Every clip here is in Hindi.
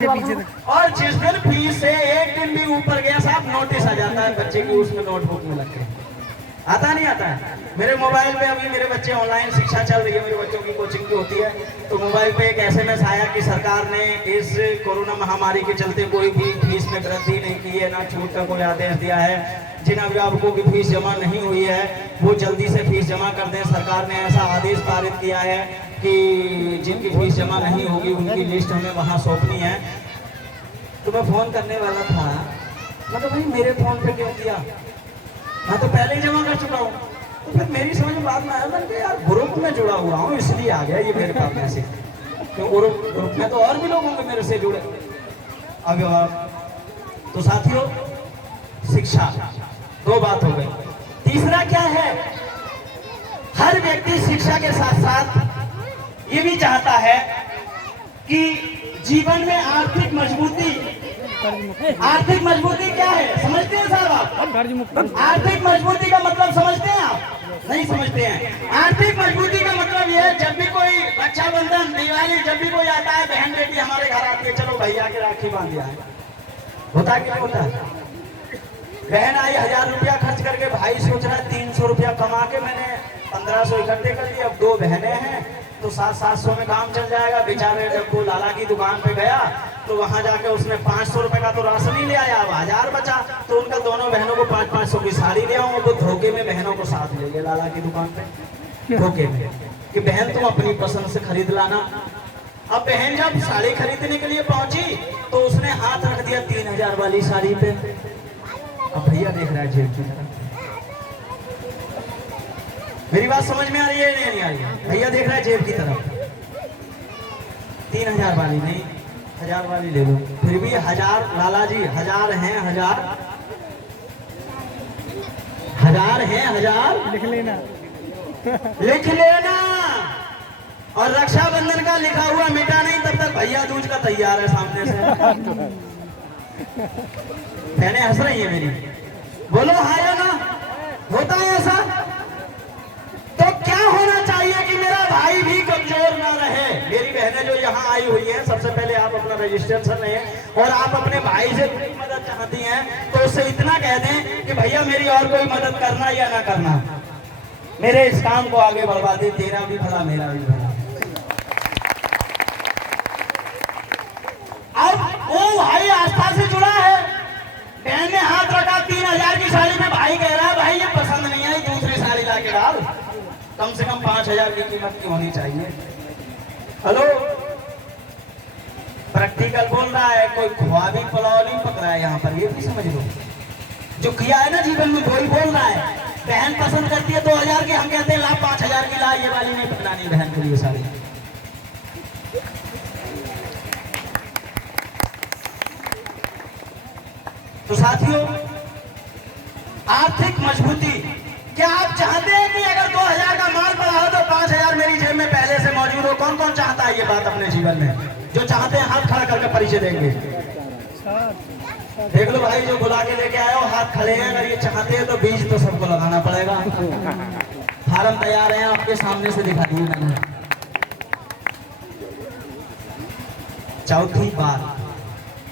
और जिस दिन फीस से एक दिन भी ऊपर गया साहब नोटिस आ जाता है बच्चे की उसमें नोटबुक में लग के। आता नहीं आता है। मेरे मोबाइल पे अभी मेरे बच्चे ऑनलाइन शिक्षा चल रही है, मेरे बच्चों की कोचिंग की होती है, तो मोबाइल पे एक एसएमएस आया कि सरकार ने इस कोरोना महामारी के चलते कोई भी फीस में वृद्धि नहीं की है, ना छूट का कोई आदेश दिया है। जिन अभिभावकों की फीस जमा नहीं हुई है वो जल्दी से फीस जमा कर दें। सरकार ने ऐसा आदेश पारित किया है कि जिनकी फीस जमा नहीं होगी उनकी लिस्ट हमें वहाँ सौंपनी है। तो मैं फोन करने वाला था, मतलब भाई मेरे फोन पे क्यों किया, मैं तो पहले ही जमा कर चुका हूँ। तो फिर मेरी समझ में बात में आया, मैंने यार ग्रुप में जुड़ा हुआ हूँ इसलिए आ गया ये मेरे पास मैसेज। तो ग्रुप में तो और भी लोग होंगे मेरे से जुड़े अभिभावक। तो साथियों, शिक्षा दो बात हो गई। तीसरा क्या है, हर व्यक्ति शिक्षा के साथ साथ ये भी चाहता है कि जीवन में आर्थिक मजबूती क्या है, समझते हैं साहब आप? आर्थिक मजबूती का मतलब समझते हैं आप? नहीं समझते हैं। आर्थिक मजबूती का मतलब ये है, जब भी कोई रक्षाबंधन, दिवाली, जब भी कोई आता है, बहन बेटी हमारे घर आती है, चलो भैया के राखी बांध दिया है, होता है कि नहीं होता है? बहन आई 1000 रुपया खर्च करके, भाई सोच रहा है 300 रुपया कमा के मैंने 1500 इकट्ठे कर लिए, अब दो बहनें हैं तो 700-700 में काम चल जाएगा। बेचारे जब वो लाला की दुकान पे गया तो वहां जाके उसने 500 रुपए का तो राशन ही ले आया, अब 1000 बचा, तो उनका दोनों बहनों को 500-500 की साड़ी ले आऊं। वो धोखे में बहनों को साथ ले गए लाला की दुकान पे, धोखे में कि बहन तुम अपनी पसंद से खरीद लाना। अब बहन जब साड़ी खरीदने के लिए पहुंची तो उसने हाथ रख दिया 3000 वाली साड़ी पे। अब भैया देख रहा है जेब की तरफ। मेरी बात समझ में आ रही है नहीं आ रही है? भैया देख रहा है जेब की तरफ, 3000 वाली नहीं 1000 वाली ले लो। फिर भी 1000 लाला जी 1000 हैं, 1000 हैं, 1000 लिख लेना। और रक्षाबंधन का लिखा हुआ मिटा नहीं तब तक भैया दूज का तैयार है सामने से। बहनें हंस रही है मेरी, बोलो हाँ या ना? होता है ऐसा? तो क्या होना चाहिए कि मेरा भाई भी कमजोर ना रहे। मेरी बहनें जो यहाँ आई हुई हैं, सबसे पहले आप अपना रजिस्ट्रेशन लें और आप अपने भाई से कोई मदद चाहती हैं तो उससे इतना कह दें कि भैया मेरी और कोई मदद करना या ना करना, मेरे इस काम को आगे बढ़वा दे, तेरा भी भला मेरा भी भला। अब वो भाई आस्था से जुड़ा है, बहन ने हाथ रखा 3000 की साड़ी में, भाई कह रहा है भाई ये पसंद नहीं आई, दूसरी साड़ी ला के डाल, कम से कम 5000 की कीमत की होनी चाहिए। हेलो, प्रैक्टिकल बोल रहा है, कोई ख्वाबी पुलाव नहीं पक रहा है यहाँ पर, ये भी समझ लो। जो किया है ना जीवन में वही बोल रहा है। बहन पसंद करती है 2000 की, हम कहते हैं ला 5000 की ला, ये वाली नहीं पकड़ानी बहन के लिए साड़ी। तो साथियों, आर्थिक मजबूती, क्या आप चाहते हैं कि अगर 2000 का माल पड़ा हो तो 5000 मेरी जेब में पहले से मौजूद हो? कौन कौन चाहता है ये बात अपने जीवन में? जो चाहते हैं हाथ खड़ा करके परिचय देंगे। देख लो भाई, जो बुला के लेके आए हो हाथ खड़े हैं। अगर ये चाहते हैं तो बीज तो सबको लगाना पड़ेगा। फार्म तैयार है आपके सामने से दिखा दिए मैंने। चौथी बात,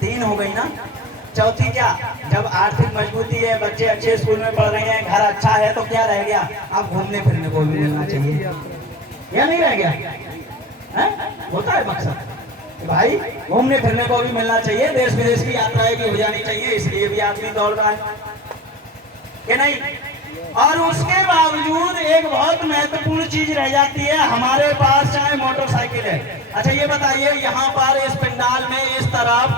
3 हो गई ना? चौथी क्या? जब आर्थिक मजबूती है, बच्चे अच्छे स्कूल में पढ़ रहे हैं, घर अच्छा है, तो क्या रह गया? अब घूमने फिरने को भी मिलना चाहिए, या नहीं रह गया है? होता है मकसद भाई, घूमने फिरने को भी मिलना चाहिए, देश विदेश की यात्राएं भी हो जानी चाहिए, इसलिए भी आदमी दौड़ रहा है कि नहीं? और उसके बावजूद एक बहुत महत्वपूर्ण चीज रह जाती है हमारे पास, चाहे मोटरसाइकिल है। अच्छा ये बताइए, यहाँ पर इस पंडाल में इस तरफ,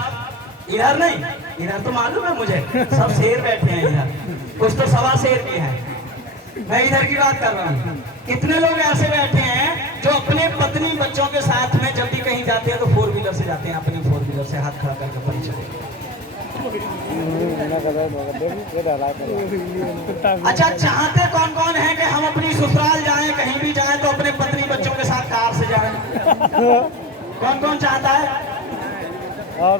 इधर नहीं, इधर तो मालूम है मुझे, सब शेर बैठे हैं इधर, कुछ तो 1.25 शेर भी है। मैं इधर की बात कर रहा हूँ। कितने लोग ऐसे बैठे हैं जो अपने पत्नी बच्चों के साथ में जब भी कहीं जाते हैं तो 4 व्हीलर से जाते हैं, अपनी 4 व्हीलर से हाथ खड़ा करके परिचय। अच्छा, चाहते कौन कौन है कि हम अपनी ससुराल जाएं, कहीं भी जाएं तो अपने पत्नी बच्चों के साथ कार से जाएं? कौन कौन चाहता है? और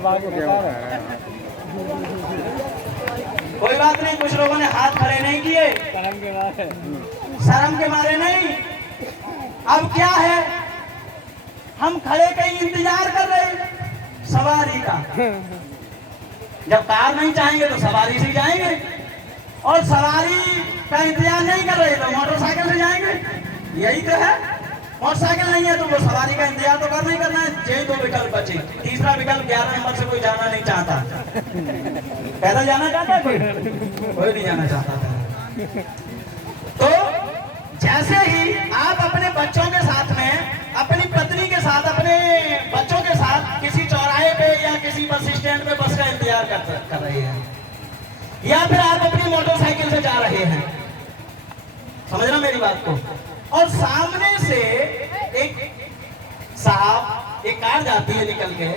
कोई बात नहीं, कुछ लोगों ने हाथ खड़े नहीं किए, शर्म के मारे नहीं। अब क्या है, हम खड़े कहीं इंतजार कर रहे हैं, सवारी का। जब कार नहीं चाहेंगे तो सवारी से जाएंगे, और सवारी का इंतजार नहीं कर रहे तो मोटरसाइकिल से जाएंगे। यही तो है। मोटरसाइकिल नहीं है तो वो सवारी का इंतजार तो करना ही करना है। यही दो विकल्प बचे। तीसरा विकल्प 11 नंबर से कोई जाना नहीं चाहता। पैदल जाना चाहता है कोई नहीं जाना चाहता था। तो जैसे ही आप अपने बच्चों के साथ में, अपनी पत्नी के साथ, अपने बच्चों के साथ किसी चौराहे पे या किसी बस स्टैंड पे बस का इंतजार कर रहे हैं, या फिर आप अपनी मोटरसाइकिल से जा रहे हैं, समझना मेरी बात को, और सामने से एक साहब, एक कार जाती है निकल के,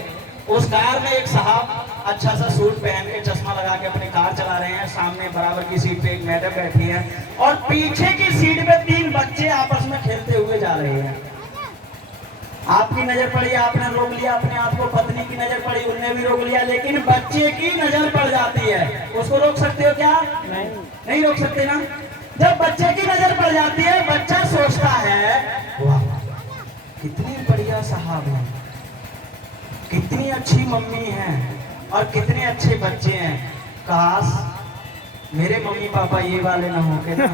उस कार में एक साहब अच्छा सा सूट पहन के, चश्मा लगा के अपनी कार चला रहे हैं। सामने बराबर की सीट पे एक मैडम बैठी है, और पीछे की सीट पे 3 बच्चे आपस में खेलते हुए जा रहे हैं। आपकी नजर पड़ी, आपने रोक लिया अपने आप को, पत्नी की नजर पड़ी, उन्होंने भी रोक लिया, लेकिन बच्चे की नजर पड़ जाती है। उसको रोक सकते हो क्या? नहीं रोक सकते ना। जब बच्चे की नजर पड़ जाती है, बच्चा सोचता है वाह कितनी बढ़िया साहब है, कितनी अच्छी मम्मी है, और कितने अच्छे बच्चे हैं। काश मेरे मम्मी पापा ये वाले ना होके ना।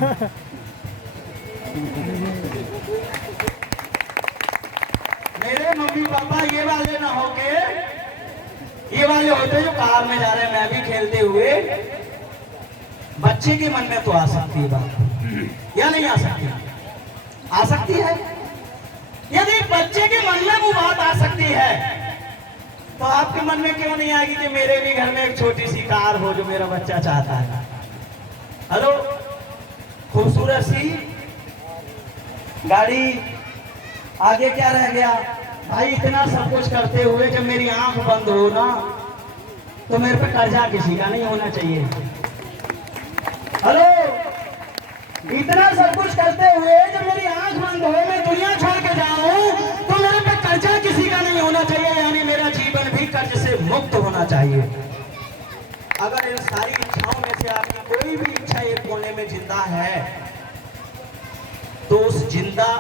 मेरे मम्मी पापा ये वाले ना होके, ये वाले होते जो कार में जा रहे हैं, मैं भी खेलते हुए। बच्चे के मन में तो आ सकती है बात, या नहीं आ सकती? आ सकती है। यदि बच्चे के मन में वो बात आ सकती है, तो आपके मन में क्यों नहीं आएगी कि मेरे भी घर में एक छोटी सी कार हो जो मेरा बच्चा चाहता है? हेलो, खूबसूरत सी गाड़ी, आगे क्या रह गया भाई? इतना सब कुछ करते हुए जब मेरी आंख बंद हो ना, तो मेरे पे कर्जा किसी का नहीं होना चाहिए। हेलो, इतना सब कुछ करते हुए जब मेरी आंख बंद हो, मैं दुनिया छोड़ के जाऊं, तो मेरे पे कर्जा किसी का नहीं होना चाहिए। यानी मेरा जीवन भी कर्ज से मुक्त होना चाहिए। अगर इन सारी इच्छाओं में से आपकी कोई भी इच्छा एक कोने में जिंदा है, तो उस जिंदा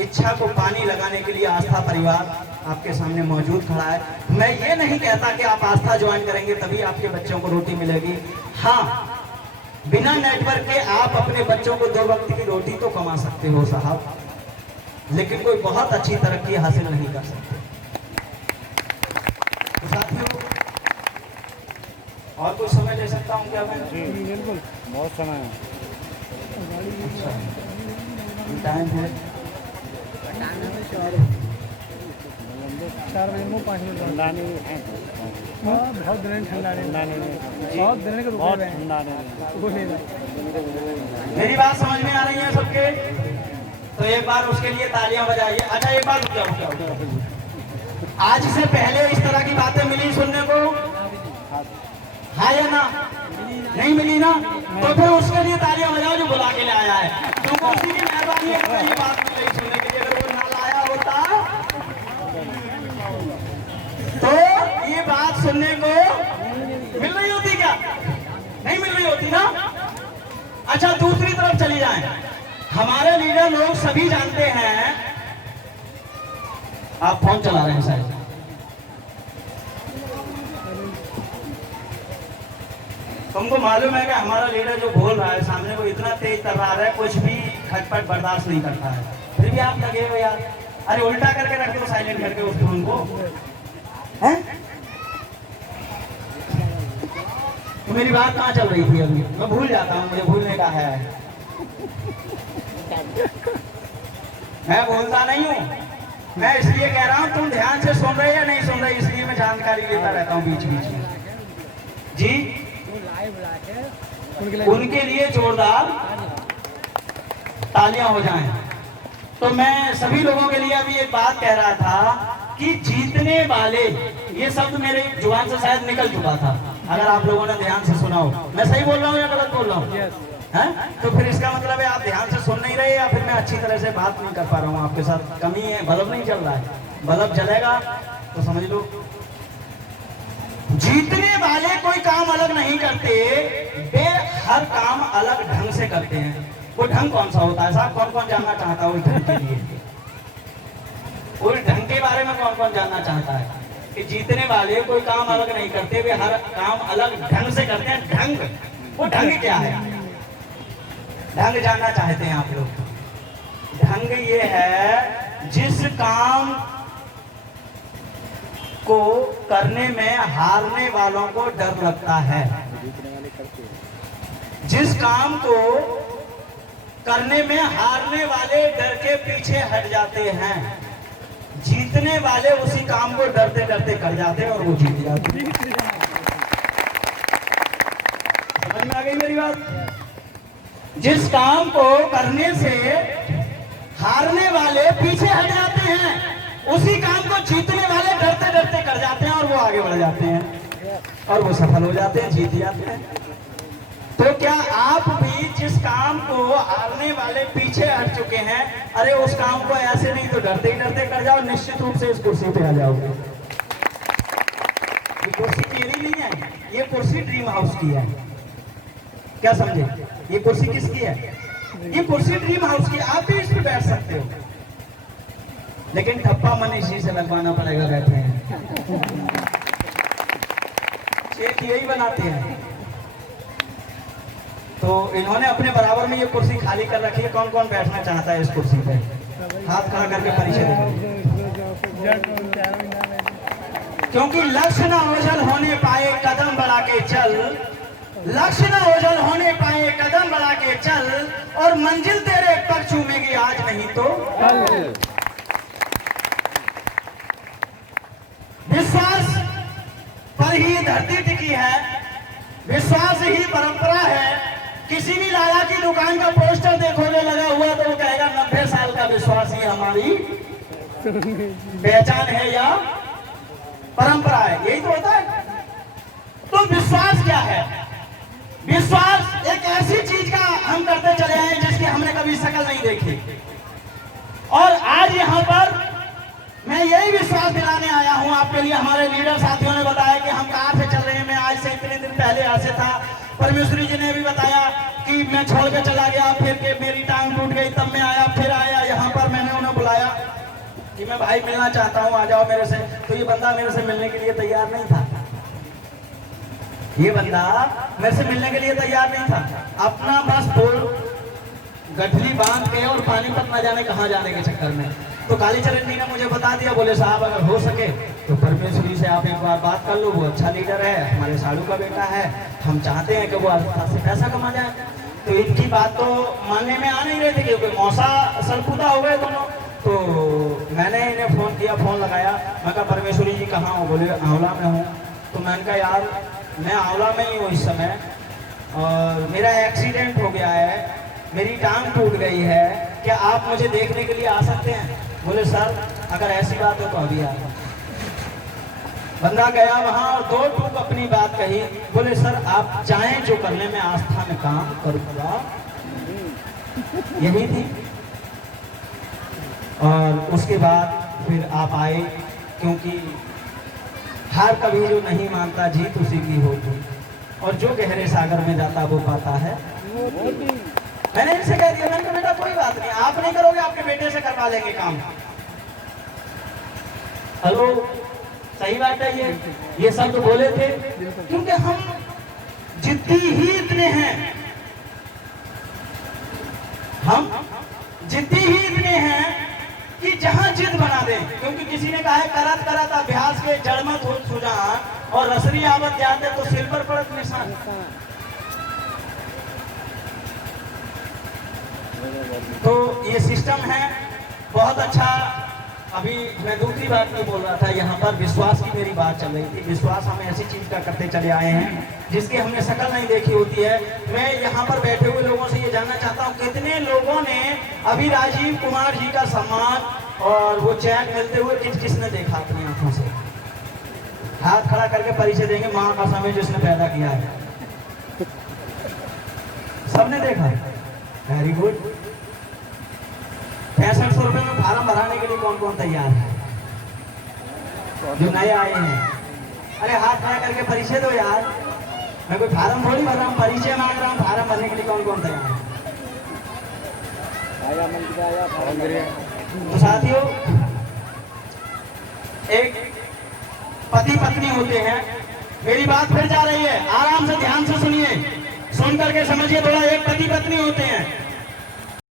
इच्छा को पानी लगाने के लिए आस्था परिवार आपके सामने मौजूद खड़ा है। मैं ये नहीं कहता कि आप आस्था ज्वाइन करेंगे तभी आपके बच्चों को रोटी मिलेगी। हाँ, बिना नेटवर्क के आप अपने बच्चों को 2 वक्त की रोटी तो कमा सकते हो साहब, लेकिन कोई बहुत अच्छी तरक्की हासिल नहीं कर सकते। तो साथियों, और कुछ समय ले सकता हूँ क्या मैं? बिल्कुल, बहुत समय है। अच्छा, टाइम है 4 बजे मुँह 5 मिनट ठंडा नहीं है। बहुत दिन ठंडा नहीं, बहुत दिन के बहुत ठंडा नहीं। मेरी बात समझ में आ रही है सबके? तो एक बार उसके लिए तालियां बजाइए। अच्छा, एक बार रुक जाओ। आज से पहले इस तरह की बातें मिली सुनने को? हाँ या ना? नहीं मिली ना? तो फिर उसके लिए तालियां बजाओ जो बुला के ले आया है, क्योंकि उसी की मेहरबानी है कि ये बात मिल रही सुनने के लिए। अगर वो ना लाया होता तो ये बात सुनने को मिल रही होती क्या? नहीं मिल रही होती ना। अच्छा, दूसरी तरफ चली जाएं। हमारे लीडर लोग सभी जानते हैं। आप फोन चला रहे हैं शायद। तुमको मालूम है कि हमारा लीडर जो बोल रहा है सामने को इतना तेज तर्रा रहा है, कुछ भी खटपट बर्दाश्त नहीं करता है, फिर भी आप लगे हो यार। अरे उल्टा करके रख दो, साइलेंट करके उस फोन को। हैं? तो मेरी बात कहाँ चल रही थी अभी? मैं भूल जाता हूँ, मुझे भूलने का है। मैं भूलता नहीं हूँ। मैं इसलिए कह रहा हूँ तुम ध्यान से सुन रहे या नहीं सुन रहे, इसलिए मैं जानकारी लेता रहता हूँ बीच बीच में। जी, उनके लिए जोरदार तालियां हो जाएं। तो मैं सभी लोगों के लिए अभी एक बात कह रहा था कि जीतने वाले, ये शब्द मेरे जुबान से शायद निकल चुका था, अगर आप लोगों ने ध्यान से सुना हो। मैं सही बोल रहा हूँ या गलत बोल रहा हूँ? हैं? तो फिर इसका मतलब है आप ध्यान से सुन नहीं रहे, या फिर मैं अच्छी तरह से बात नहीं कर पा रहा हूँ आपके साथ। कमी है, बल्ब नहीं चल रहा है। बल्ब जलेगा तो समझ लो। जीतने वाले कोई काम अलग नहीं करते, वे हर काम अलग ढंग से करते हैं। वो ढंग कौन सा होता है साहब? कौन कौन जानना चाहता है उस ढंग के लिए? उस ढंग के बारे में कौन कौन जानना चाहता है? कि जीतने वाले कोई काम अलग नहीं करते, वे हर काम अलग ढंग से करते हैं। ढंग, वो ढंग क्या है? ढंग जानना चाहते हैं आप लोग? ढंग ये है जिस काम को करने में हारने वालों को डर लगता है, जिस काम को करने में हारने वाले डर के पीछे हट जाते हैं, जीतने वाले उसी काम को डरते डरते कर जाते हैं और वो जीत जाते हैं। समझ में आ गई मेरी बात? जिस काम को करने से हारने वाले पीछे हट जाते हैं, उसी काम को जीतने वाले डरते डरते कर जाते हैं और वो आगे बढ़ जाते हैं और वो सफल हो जाते हैं, जीत जाते हैं। तो क्या आप भी जिस काम को हारने वाले पीछे हट चुके हैं, अरे उस काम को ऐसे नहीं तो डरते ही डरते कर जाओ, निश्चित रूप से इस कुर्सी पे आ जाओगे। ये कुर्सी मेरी नहीं है, ये कुर्सी ड्रीम हाउस की है। क्या समझे? ये कुर्सी किसकी है? ये कुर्सी ड्रीम हाउस की। आप भी इस पे बैठ सकते हो, लेकिन ठप्पा मनीष जी से लगवाना पड़ेगा बैठे हैं। शेख यही बनाते हैं। तो इन्होंने अपने बराबर में ये कुर्सी खाली कर रखी है। कौन कौन बैठना चाहता है इस कुर्सी पे? हाथ खड़ा करके परिचय दे। क्योंकि लक्ष्य न ओझल होने पाए कदम बढ़ा के चल, लक्ष्य न ओझल होने पाए कदम बढ़ा के चल, और मंजिल तेरे पर चूमेगी आज नहीं तो कल। विश्वास पर ही धरती टिकी है, विश्वास ही परंपरा है। किसी भी लाला की दुकान का पोस्टर देखोगे लगा हुआ तो वो कहेगा 90 साल का विश्वास ही हमारी पहचान है या परंपरा है। यही तो होता है। तो विश्वास क्या है? विश्वास एक ऐसी चीज का हम करते चले आए जिसकी हमने कभी शक्ल नहीं देखी, और आज यहाँ पर मैं यही विश्वास दिलाने आया हूँ आपके लिए। हमारे लीडर साथियों ने बताया कि हम कहाँ से चल रहे हैं। मैं आज से इतने दिन पहले यहाँ से था। परमेश्वरी जी ने भी बताया कि मैं छोड़ के चला गया, फिर के मेरी टांग टूट गई, तब मैं आया, फिर आया यहाँ पर। मैंने उन्हें बुलाया कि मैं भाई मिलना चाहता हूँ, आ जाओ मेरे से। तो ये बंदा मेरे से मिलने के लिए तैयार नहीं था। ये बंदा मेरे से मिलने के लिए तैयार नहीं था। अपना बस बोल गठली बांध के और पानीपत न जाने कहाँ जाने के चक्कर में। तो कालीचरण जी ने मुझे बता दिया, बोले साहब अगर हो सके तो परमेश्वरी से आप एक बार बात कर लो, वो अच्छा लीडर है, हमारे साड़ू का बेटा है, हम चाहते हैं कि वो अच्छा से पैसा कमा जाए। तो इनकी बात तो मानने में आ नहीं रहे थे क्योंकि मौसा सरकूदा हो गए दोनों। तो मैंने इन्हें फोन किया, फोन लगाया। मैं कहा परमेश्वरी जी कहाँ हो? बोले आंवला में हूँ। तो मैंने कहा यार मैं आंवला में ही हूँ इस समय, और मेरा एक्सीडेंट हो गया है, मेरी टांग टूट गई है, क्या आप मुझे देखने के लिए आ सकते हैं? बोले सर अगर ऐसी बात हो तो अभी आ। बंदा गया वहां और 2 टूक अपनी बात कही। बोले सर आप चाहें जो करने में आस्था में काम करूंगा, यही थी। और उसके बाद फिर आप आए, क्योंकि हार कभी जो नहीं मानता जीत उसी की होती, और जो गहरे सागर में जाता वो पाता है। मैंने इनसे कह दिया, मैंने कहा बेटा कोई बात नहीं, आप नहीं करोगे आपके बेटे से करवा लेंगे काम। हेलो सही बात है। ये सब तो बोले थे क्योंकि हम जिद्दी ही इतने हैं, हम जिद्दी ही इतने हैं कि जहां जिद बना दें। क्योंकि किसी ने कहा है करत करत अभ्यास के जड़मत हो सुजान, और रसरी आवत जाते तो सिर पर पड़त निशान। तो ये सिस्टम है बहुत अच्छा। अभी मैं दूसरी बात नहीं बोल रहा था, यहाँ पर विश्वास की मेरी बात चल रही थी। विश्वास हम ऐसी चीज का करते चले आए हैं जिसकी हमने शक्ल नहीं देखी होती है। मैं यहाँ पर बैठे हुए लोगों से ये जानना चाहता हूँ कितने लोगों ने अभी राजीव कुमार जी का सम्मान और वो चेक मिलते हुए किसने देखा अपनी आंखों से? हाथ खड़ा करके परिचय देंगे। माँ का समय जिसने पैदा किया है, सबने देखा। Very good. 6500 रुपए में फार्म भराने के लिए कौन कौन तैयार है? जो नए आए हैं, अरे हाथ खड़ा करके परिचय दो यार। मैं कोई फार्म थोड़ी भर रहा हूँ, परिचय मांग रहा हूँ। फार्म भरने के लिए कौन कौन तैयार है? तो साथियों एक पति पत्नी होते हैं। मेरी बात फिर जा रही है, आराम से ध्यान से सुनिए, सुन करके समझिए थोड़ा। एक पति पत्नी होते हैं,